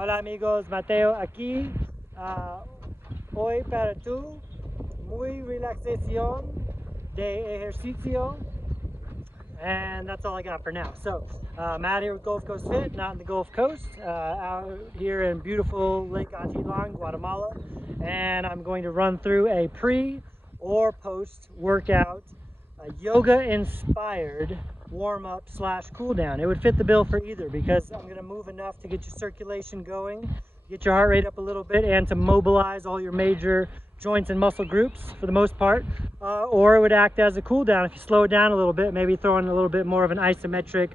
Hola amigos, Mateo aquí. Hoy para tú, muy relaxación de ejercicio. And that's all I got for now. So I'm out here with Gulf Coast Fit, not in the Gulf Coast, out here in beautiful Lake Atitlan, Guatemala. And I'm going to run through a pre or post workout yoga inspired warm-up / cool down. It would fit the bill for either because I'm going to move enough to get your circulation going, get your heart rate up a little bit, and to mobilize all your major joints and muscle groups for the most part. Or it would act as a cool down if you slow it down a little bit, maybe throw in a little bit more of an isometric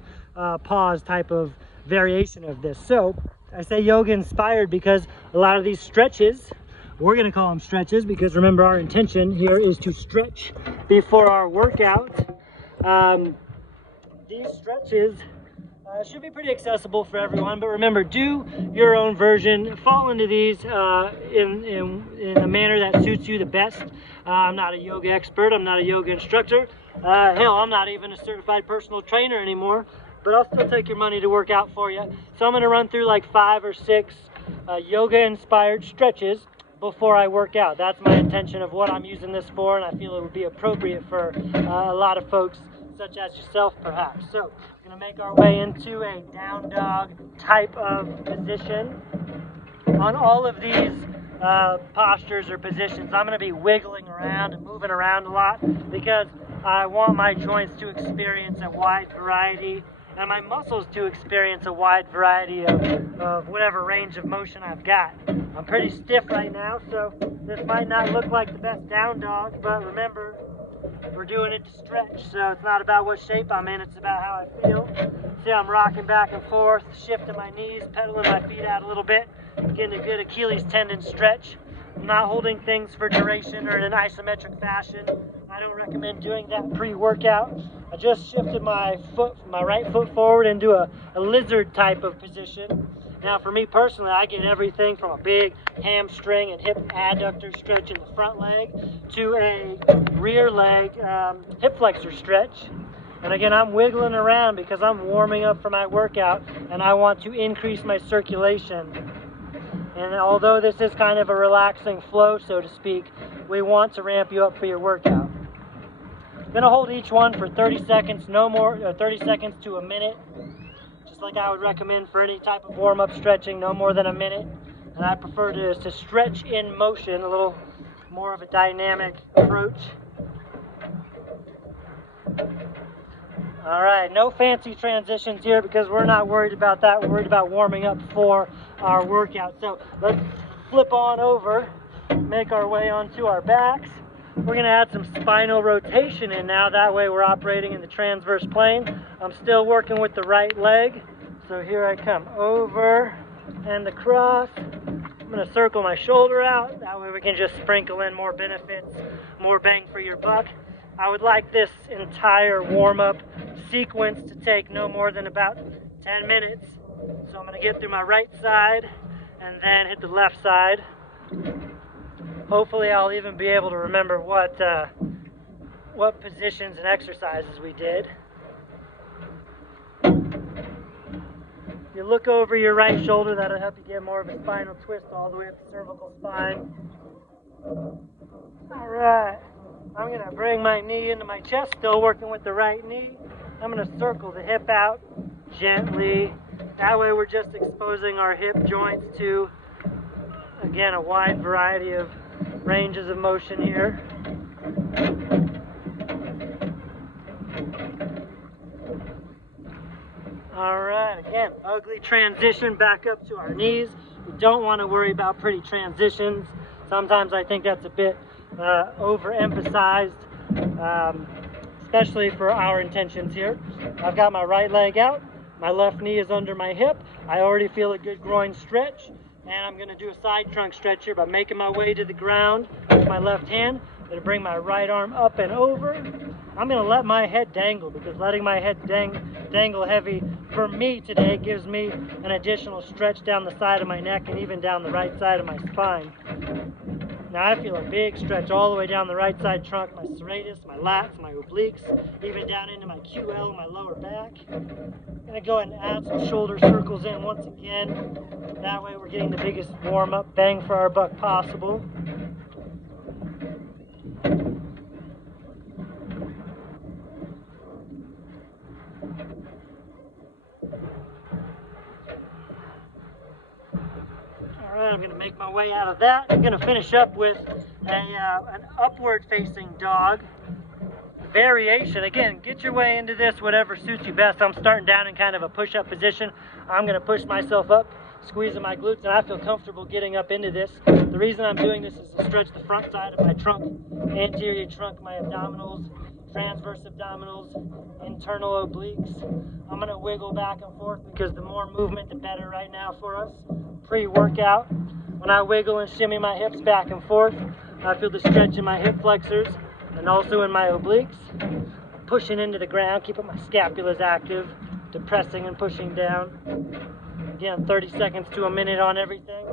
pause type of variation of this. So I say yoga inspired because a lot of these stretches, we're going to call them stretches because remember our intention here is to stretch before our workout. These stretches should be pretty accessible for everyone, but remember, do your own version. Fall into these in a manner that suits you the best. I'm not a yoga expert. I'm not a yoga instructor. Hell, I'm not even a certified personal trainer anymore, but I'll still take your money to work out for you. So I'm going to run through like 5 or 6 yoga-inspired stretches before I work out. That's my intention of what I'm using this for, and I feel it would be appropriate for a lot of folks such as yourself perhaps. So we're going to make our way into a down dog type of position. On all of these postures or positions, I'm going to be wiggling around and moving around a lot because I want my joints to experience a wide variety and my muscles to experience a wide variety of whatever range of motion I've got. I'm pretty stiff right now, so this might not look like the best down dog, but remember, we're doing it to stretch, so it's not about what shape I'm in, it's about how I feel. See, I'm rocking back and forth, shifting my knees, pedaling my feet out a little bit, getting a good Achilles tendon stretch. I'm not holding things for duration or in an isometric fashion. I don't recommend doing that pre-workout. I just shifted my right foot forward into a lizard type of position. Now for me personally, I get everything from a big hamstring and hip adductor stretch in the front leg to a rear leg hip flexor stretch. And again, I'm wiggling around because I'm warming up for my workout and I want to increase my circulation. And although this is kind of a relaxing flow, so to speak, we want to ramp you up for your workout. I'm gonna hold each one for 30 seconds, no more, 30 seconds to a minute. Just like I would recommend for any type of warm-up stretching, no more than a minute. And I prefer to stretch in motion, a little more of a dynamic approach. All right, no fancy transitions here because we're not worried about that. We're worried about warming up for our workout. So let's flip on over, make our way onto our backs. We're gonna add some spinal rotation in now. That way we're operating in the transverse plane. I'm still working with the right leg. So here I come over and across. I'm gonna circle my shoulder out. That way we can just sprinkle in more benefits, more bang for your buck. I would like this entire warm-up sequence to take no more than about 10 minutes. So I'm gonna get through my right side and then hit the left side. Hopefully I'll even be able to remember what positions and exercises we did. You look over your right shoulder, that'll help you get more of a spinal twist all the way up the cervical spine. All right, I'm gonna bring my knee into my chest, still working with the right knee. I'm gonna circle the hip out gently. That way we're just exposing our hip joints to, again, a wide variety of ranges of motion here. All right, again, ugly transition back up to our knees. We don't want to worry about pretty transitions. Sometimes I think that's a bit overemphasized, especially for our intentions here. I've got my right leg out, my left knee is under my hip. I already feel a good groin stretch. And I'm going to do a side trunk stretch here by making my way to the ground with my left hand. I'm going to bring my right arm up and over. I'm going to let my head dangle because letting my head dangle heavy for me today gives me an additional stretch down the side of my neck and even down the right side of my spine. Now I feel a big stretch all the way down the right side trunk, my serratus, my lats, my obliques, even down into my QL, my lower back. I'm going to go ahead and add some shoulder circles in once again. That way we're getting the biggest warm-up bang for our buck possible. Alright, I'm going to make my way out of that. I'm going to finish up with an upward facing dog variation. Again, get your way into this, whatever suits you best. I'm starting down in kind of a push-up position. I'm going to push myself up, squeezing my glutes, and I feel comfortable getting up into this. The reason I'm doing this is to stretch the front side of my trunk, anterior trunk, my abdominals, transverse abdominals, internal obliques. I'm going to wiggle back and forth because the more movement, the better right now for us. Pre-workout, when I wiggle and shimmy my hips back and forth, I feel the stretch in my hip flexors and also in my obliques. Pushing into the ground, keeping my scapulas active, depressing and pushing down. Again, 30 seconds to a minute on everything.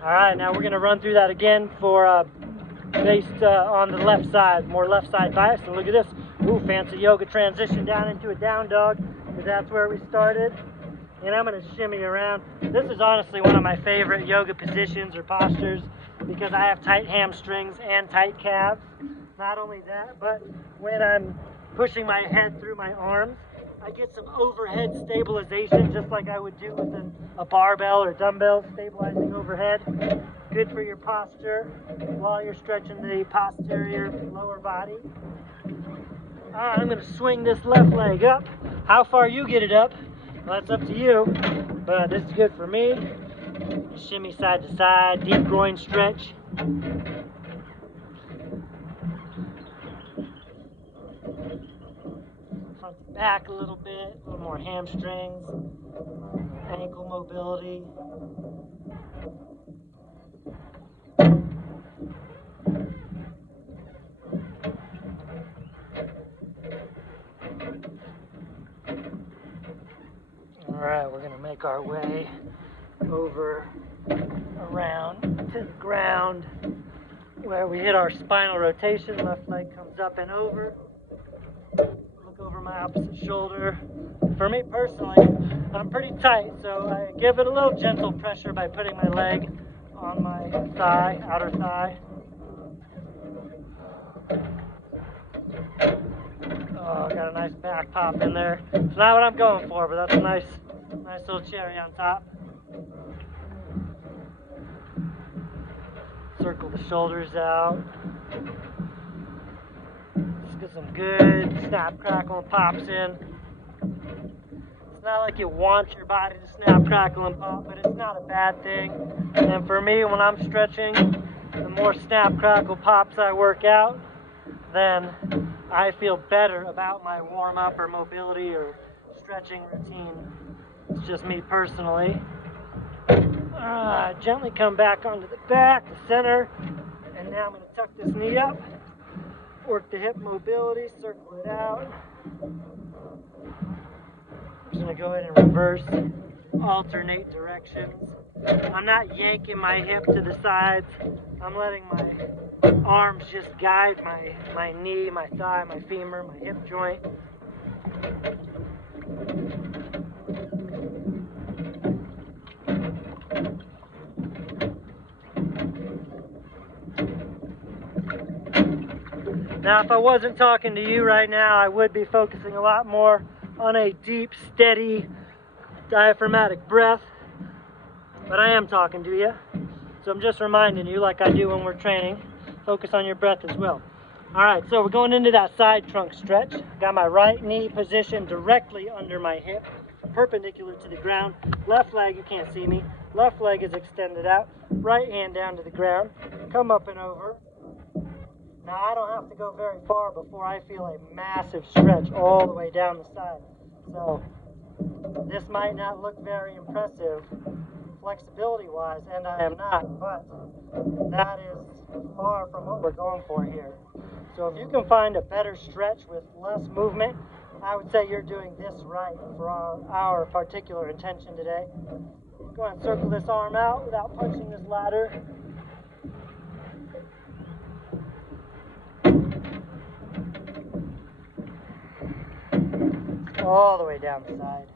Alright, now we're going to run through that again for based on the left side, more left side bias. And look at this. Ooh, fancy yoga transition down into a down dog, because that's where we started. And I'm going to shimmy around. This is honestly one of my favorite yoga positions or postures because I have tight hamstrings and tight calves. Not only that, but when I'm pushing my head through my arms, I get some overhead stabilization just like I would do with a barbell or dumbbell stabilizing overhead. Good for your posture while you're stretching the posterior lower body. Alright, I'm going to swing this left leg up. How far you get it up, well, that's up to you, but this is good for me. Shimmy side to side, deep groin stretch. Front to back a little bit, a little more hamstrings, ankle mobility. Alright, we're going to make our way over, around to the ground where we hit our spinal rotation. Left leg comes up and over. Look over my opposite shoulder. For me personally, I'm pretty tight, so I give it a little gentle pressure by putting my leg on my thigh, outer thigh. Oh, got a nice back pop in there. It's not what I'm going for, but that's a nice little cherry on top. Circle the shoulders out. Let's get some good snap, crackle, and pops in. It's not like you want your body to snap, crackle, and pop, but it's not a bad thing. And for me, when I'm stretching, the more snap, crackle, pops I work out, then I feel better about my warm-up or mobility or stretching routine. It's just me personally. Gently come back onto the back, the center, and now I'm going to tuck this knee up, work the hip mobility, circle it out. I'm just going to go ahead and reverse, alternate directions. I'm not yanking my hip to the sides. I'm letting my arms just guide my knee, my thigh, my femur, my hip joint. Now, if I wasn't talking to you right now, I would be focusing a lot more on a deep, steady, diaphragmatic breath. But I am talking to you. So I'm just reminding you, like I do when we're training, focus on your breath as well. Alright, so we're going into that side trunk stretch. Got my right knee positioned directly under my hip, perpendicular to the ground. Left leg, you can't see me, left leg is extended out. Right hand down to the ground. Come up and over. Now I don't have to go very far before I feel a massive stretch all the way down the side. So this might not look very impressive flexibility wise, and I am not, but that is far from what we're going for here. So if you can find a better stretch with less movement, I would say you're doing this right for our particular intention today. Go ahead and circle this arm out without punching this ladder. All the way down the side.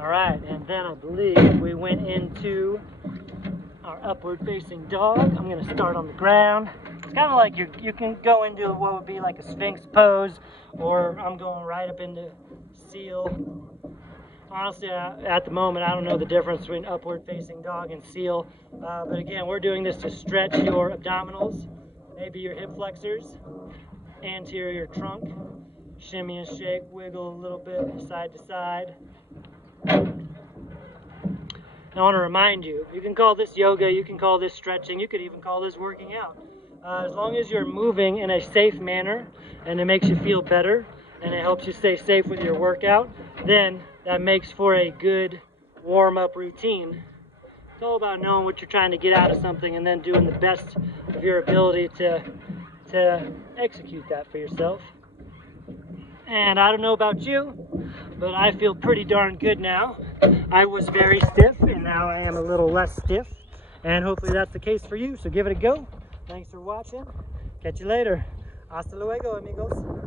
Alright, and then I believe we went into our upward facing dog. I'm going to start on the ground. It's kind of like you can go into what would be like a Sphinx pose, or I'm going right up into seal. Honestly, at the moment, I don't know the difference between upward facing dog and seal. But again, we're doing this to stretch your abdominals, maybe your hip flexors, anterior trunk. Shimmy and shake, wiggle a little bit side to side. I want to remind you, you can call this yoga, you can call this stretching, you could even call this working out. As long as you're moving in a safe manner and it makes you feel better and it helps you stay safe with your workout, then that makes for a good warm-up routine. It's all about knowing what you're trying to get out of something and then doing the best of your ability to execute that for yourself. And I don't know about you, but I feel pretty darn good now. I was very stiff, and now I am a little less stiff. And hopefully that's the case for you, so give it a go. Thanks for watching. Catch you later. Hasta luego, amigos.